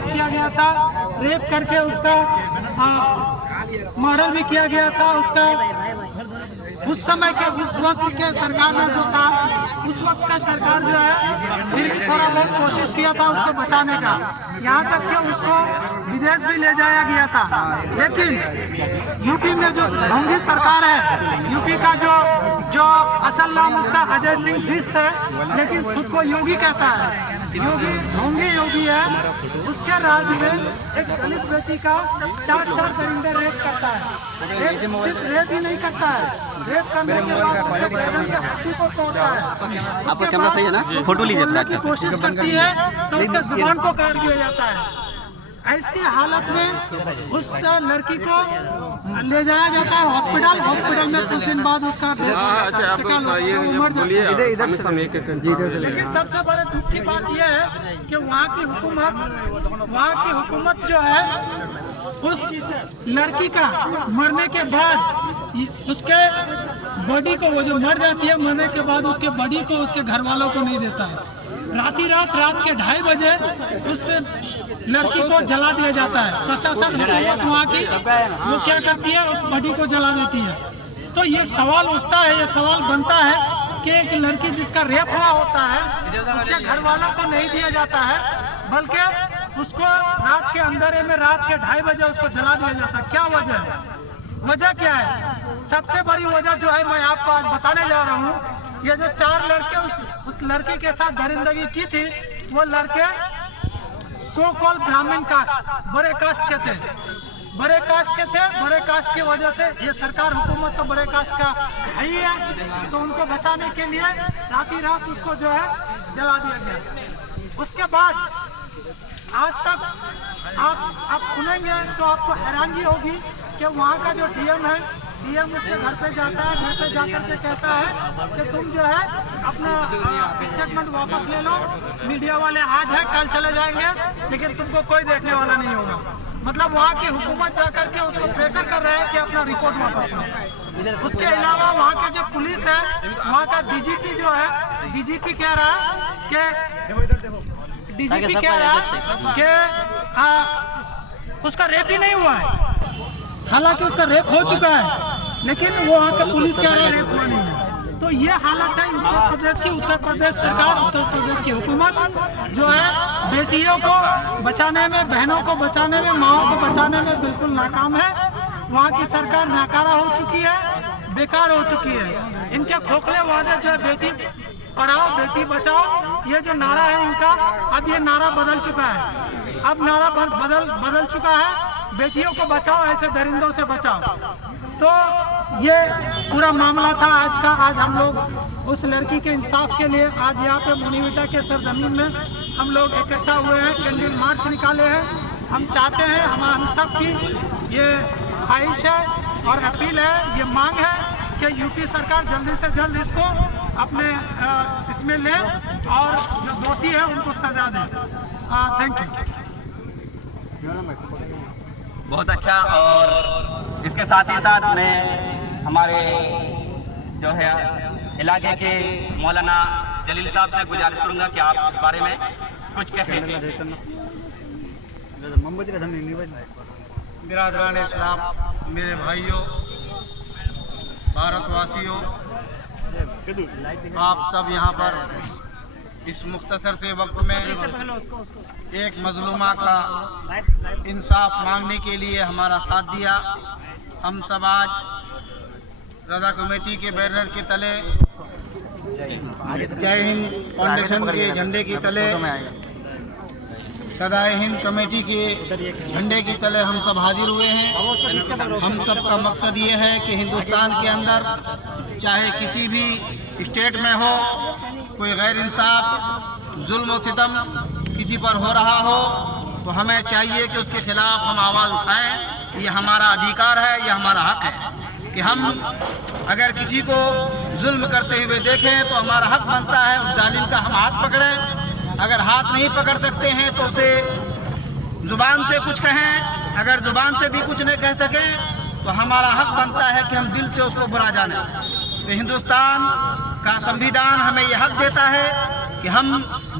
Rape किया गया था, रेप करके उसका मर्डर भी किया गया था। उसका उस समय के उस वक्त के सरकार ने जो था, उस वक्त का सरकार जो है फिर भी थोड़ा बहुत कोशिश किया था उसको बचाने का, यहाँ तक कि उसको विदेश भी ले जाया गया था। लेकिन यूपी में जो ढोंगी सरकार है, यूपी का जो असल नाम उसका अजय सिंह बिष्ट है, लेकिन खुद को योगी कहता है, योगी ढोंगी योगी है। उसके राज्य में एक दलित बेटी का 4 परिंदे रेप करता है। सिर्फ रेप ही नहीं करता है, रेप करने के बाद उसके गर्दन के हड्डी को तोड़ता है। आपका कैमरा सही है ना, फोटो लीजिए थोड़ा अच्छा। कोशिश करती है तो उसके जुबान को काट दिया जाता है। ऐसी हालत में उस लड़की को ले जाया जाता है हॉस्पिटल में। कुछ दिन बाद उसका लेकिन सबसे बड़े दुख की बात यह है कि वहाँ की हुकूमत जो है उस लड़की का मरने के बाद उसके बॉडी को, वो जो मर जाती है, मरने के बाद उसके बॉडी को उसके घर वालों को नहीं देता है। रात के 2:30 बजे उस लड़की को जला दिया जाता है। प्रशासन हुकूमत वहाँ की वो क्या करती है, उस बॉडी को जला देती है। तो ये सवाल उठता है, ये सवाल बनता है कि एक लड़की जिसका रेप हुआ होता है उसके घर वालों को नहीं दिया जाता है, बल्कि उसको रात के अंधेरे में रात के 2:30 बजे उसको जला दिया जाता है। क्या वजह है? वजह क्या है? सबसे बड़ी वजह जो है मैं आपको आज बताने जा रहा हूँ। ये जो 4 लड़के उस लड़की के साथ दरिंदगी की थी, वो लड़के सो कॉल ब्राह्मण कास्ट, बड़े कास्ट के थे। बड़े कास्ट की वजह से ये सरकार हुकूमत तो बड़े कास्ट का है ही है, तो उनको बचाने के लिए रात उसको जो है जला दिया गया। उसके बाद आज तक आप सुनेंगे तो आपको हैरानगी होगी कि वहाँ का जो डीएम उसके घर पे जाता है, घर पे जाकर के कहता है कि तुम जो है अपना स्टेटमेंट वापस ले लो, मीडिया वाले आज है कल चले जाएंगे, लेकिन तुमको कोई देखने वाला नहीं होगा। मतलब वहाँ की हुकूमत जाकर के उसको प्रेशर कर रहे हैं कि अपना रिपोर्ट वापस लो। उसके अलावा वहाँ के जो पुलिस है, वहाँ का डीजीपी जो है, डीजीपी कह रहा है कि उसका रेप ही नहीं हुआ है। हालांकि उसका रेप हो चुका है, लेकिन वो वहाँ का पुलिस कह रहा है रेप हुआ नहीं है। तो ये हालत है उत्तर प्रदेश सरकार, उत्तर प्रदेश की हुकूमत जो है बेटियों को बचाने में, बहनों को बचाने में, माओ को बचाने में बिल्कुल नाकाम है। वहाँ की सरकार नाकारा हो चुकी है, बेकार हो चुकी है। इनके खोखले वादे जो है बेटी पढ़ाओ बेटी बचाओ, ये जो नारा है इनका, अब ये नारा बदल चुका है। अब नारा बदल चुका है, बेटियों को बचाओ, ऐसे दरिंदों से बचाओ। तो ये पूरा मामला था आज का। आज हम लोग उस लड़की के इंसाफ के लिए आज यहाँ पे मुनीविटा के सरजमीन में हम लोग इकट्ठा हुए हैं, कैंडल मार्च निकाले हैं। हम चाहते हैं, हम सब की ये ख्वाहिश है और अपील है, ये मांग है कि यूपी सरकार जल्दी से जल्द इसको अपने इसमें ले और जो दोषी है उनको सजा दे। Thank you. बहुत अच्छा। और इसके साथ ही साथ मैं हमारे जो है इलाके के मौलाना जलील साहब से गुजारिश करूंगा कि आप इस बारे में कुछ कहें। बिरादरान इस्लाम, मेरे भाइयों, भारतवासियों, आप सब यहाँ पर इस मुख्तसर से वक्त में एक मजलूमा का इंसाफ मांगने के लिए हमारा साथ दिया। हम सब आज रजा कमेटी के बैनर के तले, जय हिंद फाउंडेशन के झंडे के तले, सदाए हिंद कमेटी के झंडे की तले हम सब हाजिर हुए हैं। हम सब का मकसद ये है कि हिंदुस्तान के अंदर चाहे किसी भी स्टेट में हो, कोई गैर इंसाफ जुल्म और सितम किसी पर हो रहा हो, तो हमें चाहिए कि उसके खिलाफ हम आवाज़ उठाएं। ये हमारा अधिकार है, ये हमारा हक है कि हम अगर किसी को जुल्म करते हुए देखें तो हमारा हक बनता है उस जालिम का हम हाथ पकड़ें। अगर हाथ नहीं पकड़ सकते हैं तो उसे ज़ुबान से कुछ कहें। अगर ज़ुबान से भी कुछ नहीं कह सकें तो हमारा हक बनता है कि हम दिल से उसको बुरा जाने। तो हिंदुस्तान का संविधान हमें ये हक देता है कि हम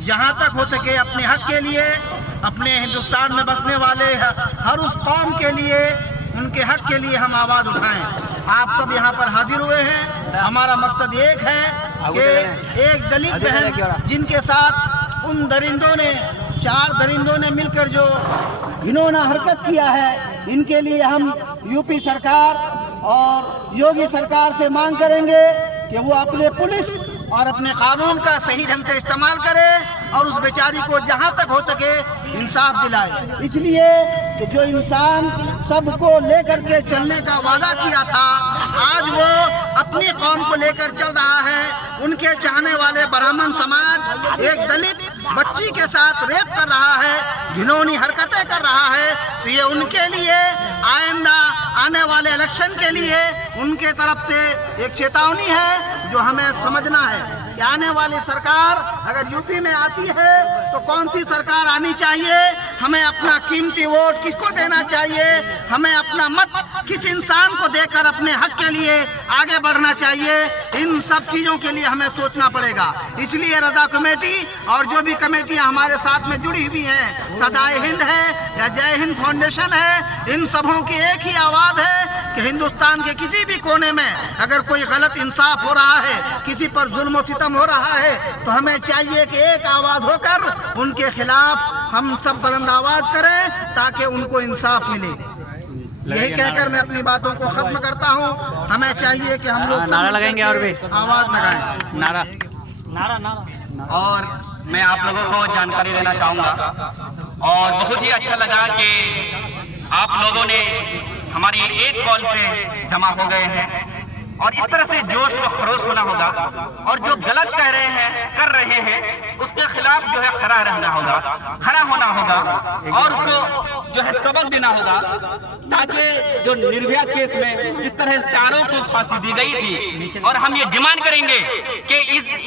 जहाँ तक हो सके अपने हक के लिए अपने हिंदुस्तान में बसने वाले हर उस कौम के लिए, उनके हक के लिए हम आवाज़ उठाएं। आप सब यहाँ पर हाजिर हुए हैं। हमारा मकसद एक है कि एक दलित बहन जिनके साथ उन दरिंदों ने, 4 दरिंदों ने मिलकर जो घिनौना हरकत किया है, इनके लिए हम यूपी सरकार और योगी सरकार से मांग करेंगे कि वो अपने पुलिस और अपने कानून का सही ढंग से इस्तेमाल करे और उस बेचारी को जहाँ तक हो सके इंसाफ दिलाए। इसलिए कि जो इंसान सबको लेकर के चलने का वादा किया था, आज वो अपनी कौम को लेकर चल रहा है। उनके चाहने वाले ब्राह्मण समाज एक दलित बच्ची के साथ रेप कर रहा है, घिनौनी हरकतें कर रहा है। तो ये उनके लिए आइंदा आने वाले इलेक्शन के लिए उनके तरफ से एक चेतावनी है जो हमें समझना है कि आने वाली सरकार अगर यूपी में आती है तो कौन सी सरकार आनी चाहिए, हमें अपना कीमती वोट किसको देना चाहिए, हमें अपना मत किस इंसान को देकर अपने हक के लिए आगे बढ़ना चाहिए। इन सब चीज़ों के लिए हमें सोचना पड़ेगा। इसलिए रजा कमेटी और जो भी कमेटियां हमारे साथ में जुड़ी हुई हैं, सदाए हिंद है या जय हिंद फाउंडेशन है, इन सबों की एक ही आवाज़ है कि हिंदुस्तान के किसी भी कोने में अगर कोई गलत इंसाफ हो रहा है, किसी पर जुल्म और सितम हो रहा है, तो हमें चाहिए कि एक आवाज़ होकर उनके खिलाफ हम सब बुलंद आवाज़ करें ताकि उनको इंसाफ मिले। यही कहकर मैं अपनी बातों को खत्म करता हूँ। हमें चाहिए कि हम लोग नारा लगाएंगे और भी आवाज़ लगाएं। नारा। और मैं आप लोगों को जानकारी देना चाहूँगा और बहुत ही अच्छा लगा कि आप लोगों ने हमारी एक कॉल से जमा हो गए हैं और इस तरह से जोश व खरोश होना होगा और जो गलत कर रहे हैं उसके खिलाफ जो है खड़ा रहना होगा, खड़ा होना होगा और उसको जो है सबक देना होगा, ताकि जो निर्भया केस में जिस तरह चारों को फांसी दी गई थी और हम ये डिमांड करेंगे कि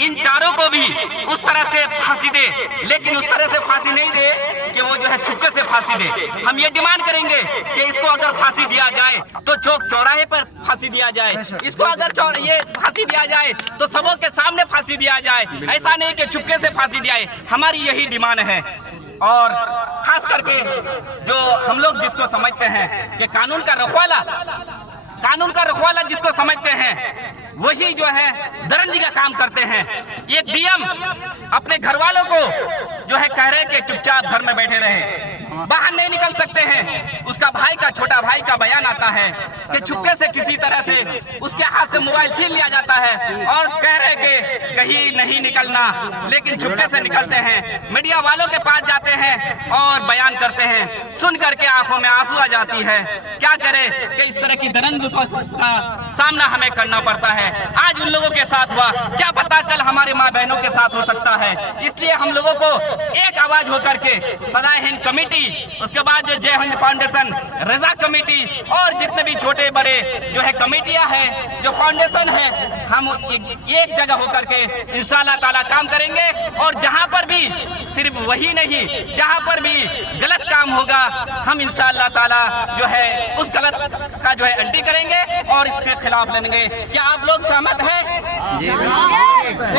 इन चारों को भी उस तरह से फांसी दे, लेकिन उस तरह से फांसी नहीं दे कि वो जो है छुपके से फांसी दे। हम ये डिमांड करेंगे कि इसको अगर फांसी दिया जाए तो चौक चौराहे पर फांसी दिया जाए, इसको अगर ये फांसी दिया जाए तो सबों के सामने फांसी दिया जाए, ऐसा नहीं कि छुपके से फांसी दिया जाए। हमारी यही डिमांड है। और खास करके जो हम लोग जिसको समझते हैं कि कानून का रखवाला जिसको समझते हैं, वही जो है दरंदी का काम करते हैं। ये डीएम अपने घर वालों को जो है कह रहे हैं कि चुपचाप घर में बैठे रहे, बाहर नहीं निकल सकते हैं। उसका भाई का, छोटा भाई का बयान आता है कि छुपके से किसी तरह से उसके हाथ से मोबाइल छीन लिया जाता है और कह रहे कि कहीं नहीं निकलना, लेकिन छुपके से निकलते हैं। मीडिया वालों के पास जाते हैं और बयान करते हैं, सुन करके आंखों में आंसू आ जाती है। क्या करें कि इस तरह की दरंग का सामना हमें करना पड़ता है। आज उन लोगों के साथ हुआ, क्या पता कल हमारे माँ बहनों के साथ हो सकता है। इसलिए हम लोगों को एक आवाज होकर के सदाए हिंद कमेटी, उसके बाद जो जय हिंद फाउंडेशन, रजा कमेटी और जितने भी छोटे बड़े जो है कमेटियां हैं, जो फाउंडेशन है, हम एक जगह होकर के इंशाअल्लाह ताला काम करेंगे। और जहां पर भी, सिर्फ वही नहीं, जहां पर भी गलत काम होगा, हम इंशाअल्लाह ताला जो है उस गलत का जो है एंटी करेंगे और इसके खिलाफ लड़ेंगे। क्या आप लोग सहमत हैं?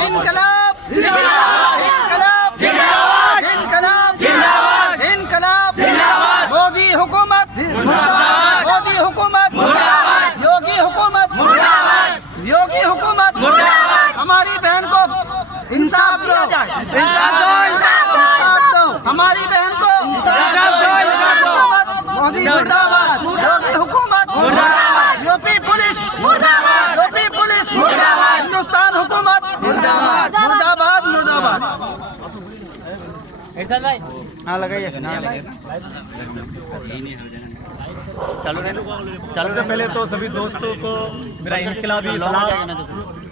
इनकलाब जिंदाबाद, इनकलाब जिंदाबाद, इनकलाब जिंदाबाद, इनकलाब जिंदाबाद। मोदी हुकूमत मुर्दाबाद, मोदी हुकूमत मुर्दाबाद, योगी हुकूमत मुर्दाबाद, योगी हुकूमत मुर्दाबाद। हमारी बहन को इंसाफ दो, इंसाफ दो, इंसाफ दो, हमारी बहन को इंसाफ दो, इंसाफ दो। मोदी मुर्दाबाद, योगी हुकूमत मुर्दाबाद, यूपी पुलिस मुर्दाबाद, यूपी पुलिस मुर्दाबाद, हिंदुस्तान हुकूमत मुर्दाबाद, मुर्दाबाद, मुर्दाबाद। हाँ लगाइए। सबसे पहले तो सभी दोस्तों को मेरा इनकलाबी सलाम।